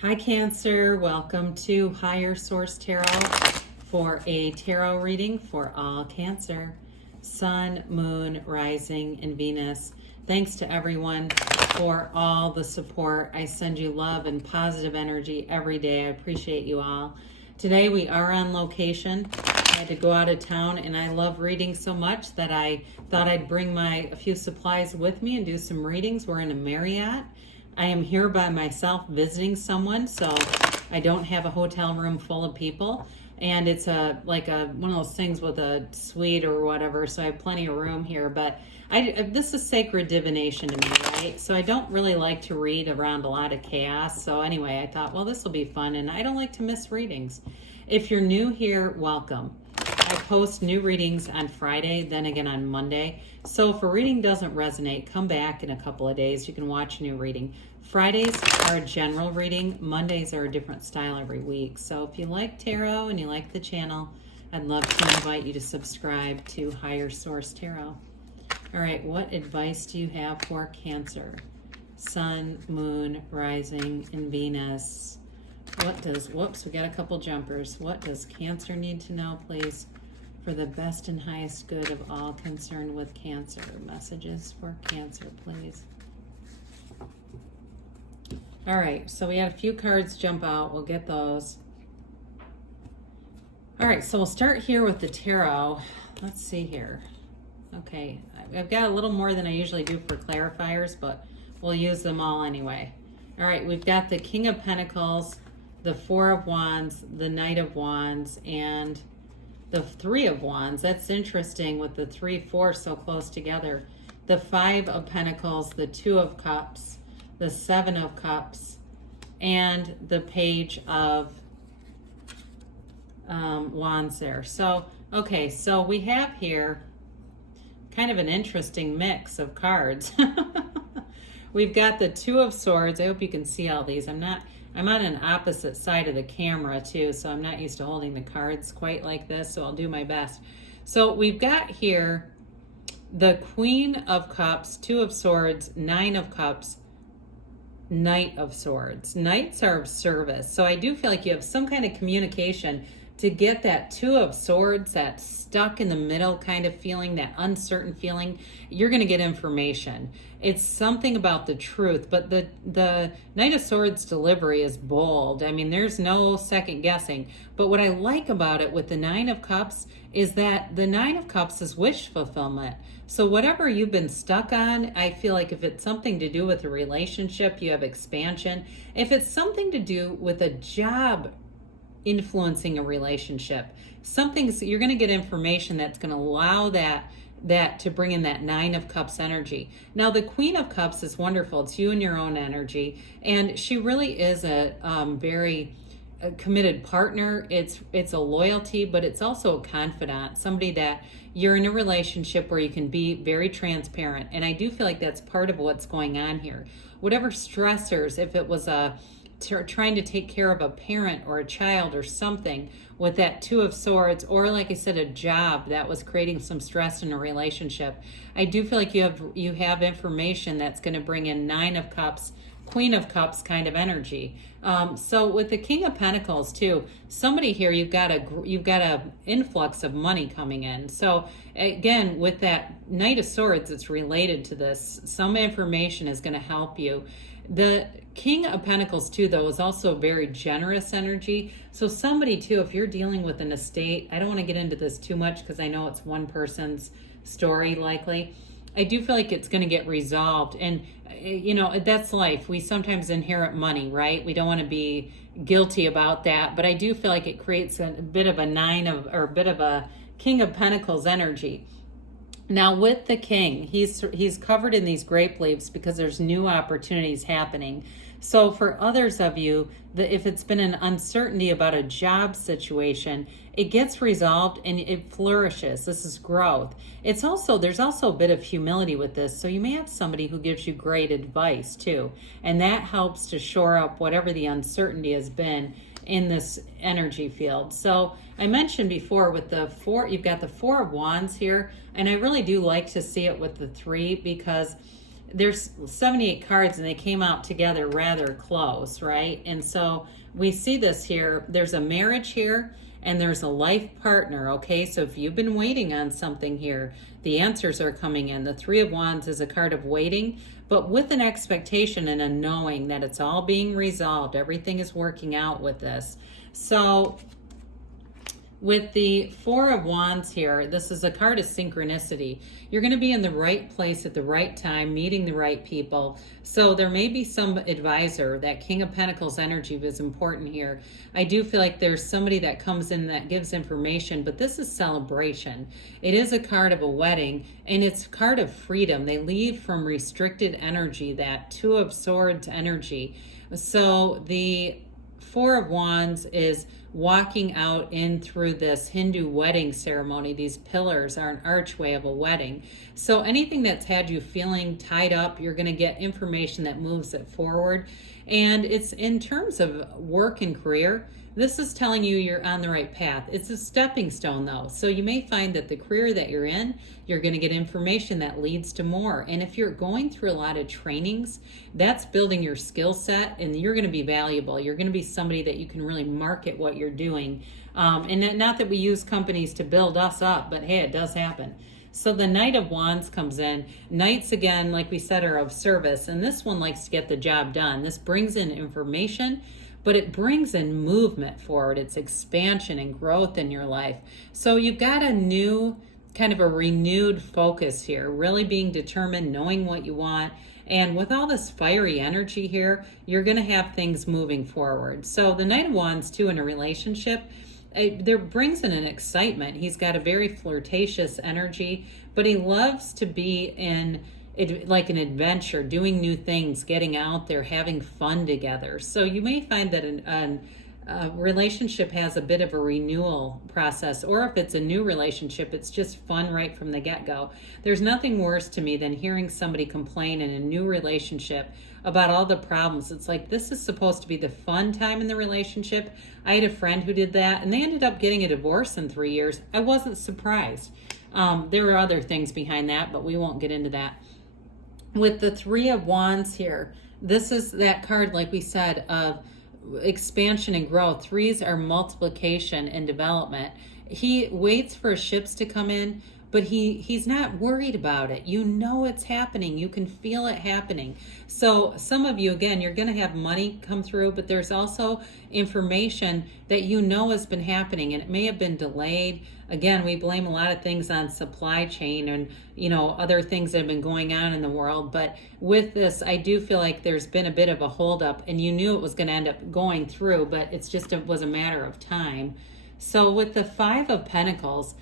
Hi Cancer, welcome to Higher Source Tarot for a tarot reading for all Cancer, Sun, Moon, Rising, and Venus. Thanks to everyone for all the support. I send you love and positive energy every day. I appreciate you all. Today we are on location. I had to go out of town and I love reading so much that I thought I'd bring a few supplies with me and do some readings. We're in a Marriott. I am here by myself visiting someone, so I don't have a hotel room full of people. And it's like one of those things with a suite or whatever, so I have plenty of room here. But this is sacred divination to me, right? So I don't really like to read around a lot of chaos. So anyway, I thought, well, this will be fun, and I don't like to miss readings. If you're new here, welcome. I post new readings on Friday, then again on Monday. So if a reading doesn't resonate, come back in a couple of days. You can watch a new reading. Fridays are a general reading. Mondays are a different style every week. So if you like tarot and you like the channel, I'd love to invite you to subscribe to Higher Source Tarot. All right, what advice do you have for Cancer? Sun, Moon, Rising, and Venus. Whoops, we got a couple jumpers. What does Cancer need to know, please, for the best and highest good of all concerned with Cancer? Messages for Cancer, please. All right, so we had a few cards jump out. We'll get those. All right, so we'll start here with the tarot. Let's see here. Okay, I've got a little more than I usually do for clarifiers, but we'll use them all anyway. All right, we've got the King of Pentacles, the Four of Wands, the Knight of Wands, and the Three of Wands. That's interesting with the 3, 4 so close together. The Five of Pentacles, the Two of Cups, the Seven of Cups, and the Page of Wands there. So, okay, so we have here kind of an interesting mix of cards. We've got the Two of Swords. I hope you can see all these. I'm on an opposite side of the camera too, so I'm not used to holding the cards quite like this, so I'll do my best. So we've got here the Queen of Cups, Two of Swords, Nine of Cups, Knight of Swords. Knights are of service, so I do feel like you have some kind of communication to get that Two of Swords, that stuck in the middle kind of feeling, that uncertain feeling. You're going to get information. It's something about the truth, but the Knight of Swords delivery is bold. I mean, there's no second guessing. But what I like about it with the Nine of Cups is that the Nine of Cups is wish fulfillment. So whatever you've been stuck on, I feel like if it's something to do with a relationship, you have expansion. If it's something to do with a job influencing a relationship, you're going to get information that's going to allow that to bring in that Nine of Cups energy. Now the Queen of Cups is wonderful. It's you and your own energy, and she really is a very committed partner. It's a loyalty, but it's also a confidant, somebody that you're in a relationship where you can be very transparent. And I do feel like that's part of what's going on here. Whatever stressors, if it was trying to take care of a parent or a child or something with that Two of Swords, or like I said, a job that was creating some stress in a relationship, I do feel like you have information that's going to bring in Nine of Cups, Queen of Cups kind of energy. So with the King of Pentacles too, somebody here, you've got a influx of money coming in. So again, with that Knight of Swords, it's related to this. Some information is going to help you. The King of Pentacles too, though, is also very generous energy. So somebody too, if you're dealing with an estate, I don't want to get into this too much because I know it's one person's story likely. I do feel like it's going to get resolved. And, you know, that's life. We sometimes inherit money, right? We don't want to be guilty about that. But I do feel like it creates a bit of a bit of a King of Pentacles energy. Now with the King, he's covered in these grape leaves because there's new opportunities happening. So for others of you, if it's been an uncertainty about a job situation, it gets resolved and it flourishes. This is growth. There's also a bit of humility with this. So you may have somebody who gives you great advice too. And that helps to shore up whatever the uncertainty has been in this energy field. So I mentioned before with the 4, you've got the 4 of Wands here, and I really do like to see it with the 3 because there's 78 cards and they came out together rather close, right? And so we see this here. There's a marriage here and there's a life partner, okay? So if you've been waiting on something here, the answers are coming in. The Three of Wands is a card of waiting, but with an expectation and a knowing that it's all being resolved. Everything is working out with this. So with the Four of Wands here, this is a card of synchronicity. You're going to be in the right place at the right time, meeting the right people. So there may be some advisor. That King of Pentacles energy was important here. I do feel like there's somebody that comes in that gives information, but this is celebration. It is a card of a wedding, and it's a card of freedom. They leave from restricted energy, that Two of Swords energy. So the Four of Wands is walking out in through this Hindu wedding ceremony. These pillars are an archway of a wedding. So anything that's had you feeling tied up, you're going to get information that moves it forward. And it's in terms of work and career. This is telling you you're on the right path. It's a stepping stone though. So you may find that the career that you're in, you're going to get information that leads to more. And if you're going through a lot of trainings, that's building your skill set and you're going to be valuable. You're going to be somebody that you can really market what you're doing. And not that we use companies to build us up, but hey, it does happen. So the Knight of Wands comes in. Knights, again, like we said, are of service. And this one likes to get the job done. This brings in information, but it brings in movement forward. It's expansion and growth in your life. So you've got a new, kind of a renewed focus here, really being determined, knowing what you want. And with all this fiery energy here, you're going to have things moving forward. So the Knight of Wands, too, in a relationship, there brings in an excitement. He's got a very flirtatious energy, but he loves to be in like an adventure, doing new things, getting out there, having fun together. So you may find that a relationship has a bit of a renewal process, or if it's a new relationship, it's just fun right from the get-go. There's nothing worse to me than hearing somebody complain in a new relationship about all the problems. It's like, this is supposed to be the fun time in the relationship. I had a friend who did that, and they ended up getting a divorce in 3 years. I wasn't surprised. There were other things behind that, but we won't get into that. With the Three of Wands here, this is that card, like we said, of expansion and growth. Threes are multiplication and development. He waits for ships to come in, but he's not worried about it. You know it's happening. You can feel it happening. So some of you, again, you're going to have money come through, but there's also information that you know has been happening, and it may have been delayed. Again, we blame a lot of things on supply chain and, other things that have been going on in the world. But with this, I do feel like there's been a bit of a holdup, and you knew it was going to end up going through, but it was a matter of time. So with the Five of Pentacles,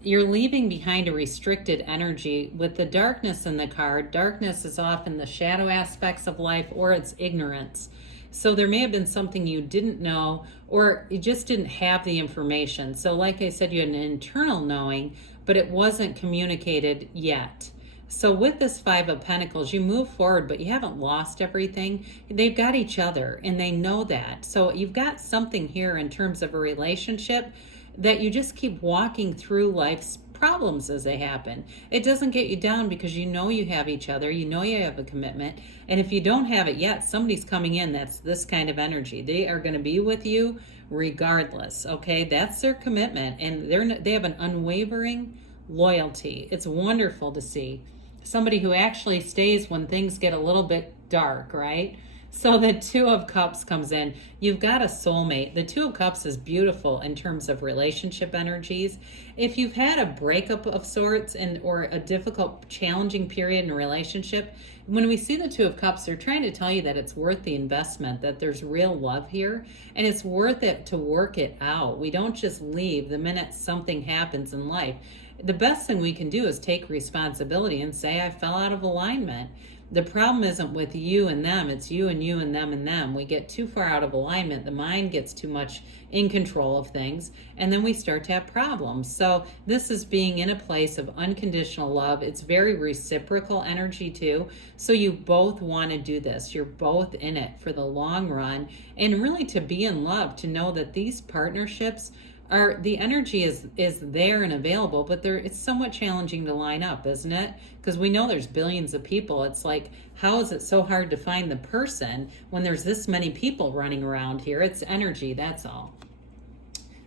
you're leaving behind a restricted energy. With the darkness in the card, darkness is often the shadow aspects of life, or it's ignorance. So there may have been something you didn't know, or you just didn't have the information. So like I said, you had an internal knowing, but it wasn't communicated yet. So with this Five of Pentacles, you move forward, but you haven't lost everything. They've got each other, and they know that. So you've got something here in terms of a relationship that you just keep walking through life's problems as they happen. It doesn't get you down because you know you have each other, you know you have a commitment, and if you don't have it yet, somebody's coming in that's this kind of energy. They are going to be with you regardless, okay? That's their commitment, and they have an unwavering loyalty. It's wonderful to see somebody who actually stays when things get a little bit dark, right? So the Two of Cups comes in. You've got a soulmate. The Two of Cups is beautiful in terms of relationship energies. If you've had a breakup of sorts or a difficult, challenging period in a relationship, when we see the Two of Cups, they're trying to tell you that it's worth the investment, that there's real love here, and it's worth it to work it out. We don't just leave the minute something happens in life. The best thing we can do is take responsibility and say, I fell out of alignment. The problem isn't with you and them, it's you and you and them and them. We get too far out of alignment, the mind gets too much in control of things, and then we start to have problems. So this is being in a place of unconditional love. It's very reciprocal energy too. So you both want to do this. You're both in it for the long run, and really to be in love, to know that these partnerships the energy is there and available, but it's somewhat challenging to line up, isn't it? Because we know there's billions of people. It's like, how is it so hard to find the person when there's this many people running around here? It's energy, that's all.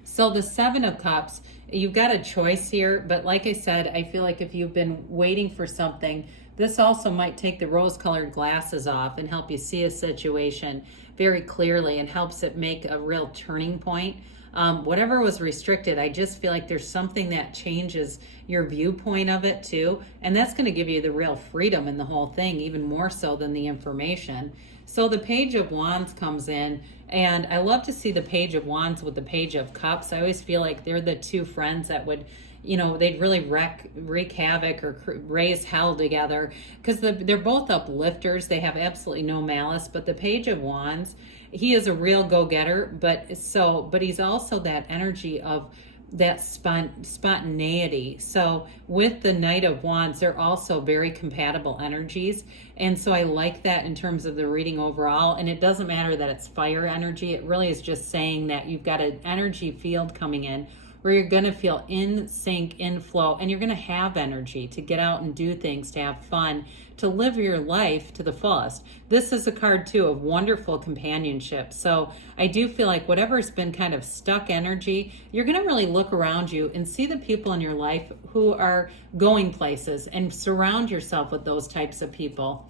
So the Seven of Cups, you've got a choice here, but like I said, I feel like if you've been waiting for something, this also might take the rose-colored glasses off and help you see a situation very clearly and helps it make a real turning point. Whatever was restricted, I just feel like there's something that changes your viewpoint of it too, and that's going to give you the real freedom in the whole thing, even more so than the information. So the Page of Wands comes in, and I love to see the Page of Wands with the Page of Cups. I always feel like they're the two friends that would, they'd really wreak havoc or raise hell together, because they're both uplifters. They have absolutely no malice. But the Page of Wands, he is a real go-getter, but he's also that energy of that spontaneity. So with the Knight of Wands, they're also very compatible energies. And so I like that in terms of the reading overall. And it doesn't matter that it's fire energy. It really is just saying that you've got an energy field coming in where you're going to feel in sync, in flow, and you're going to have energy to get out and do things, to have fun, to live your life to the fullest. This is a card, too, of wonderful companionship. So I do feel like whatever's been kind of stuck energy, you're going to really look around you and see the people in your life who are going places, and surround yourself with those types of people.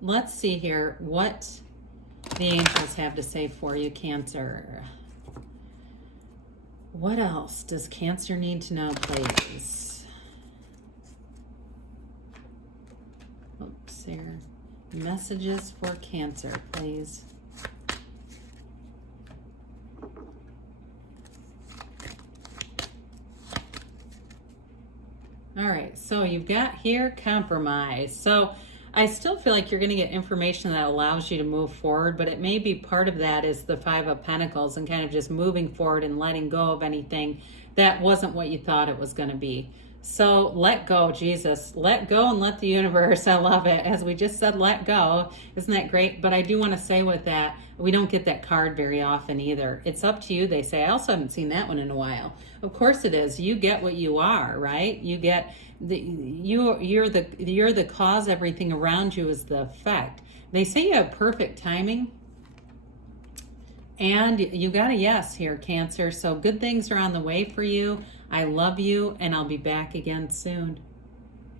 Let's see here what the angels have to say for you, Cancer. What else does Cancer need to know, please? Oops, here. Messages for Cancer, please. All right, so you've got here compromise. So I still feel like you're going to get information that allows you to move forward, but it may be part of that is the Five of Pentacles and kind of just moving forward and letting go of anything that wasn't what you thought it was going to be. So let go, Jesus. Let go and let the universe. I love it. As we just said, let go. Isn't that great? But I do want to say with that, we don't get that card very often either. It's up to you, they say. I also haven't seen that one in a while. Of course it is. You get what you are, right? You get you're the cause. Everything around you is the effect. They say you have perfect timing, and you got a yes here, Cancer. So good things are on the way for you. I love you, and I'll be back again soon.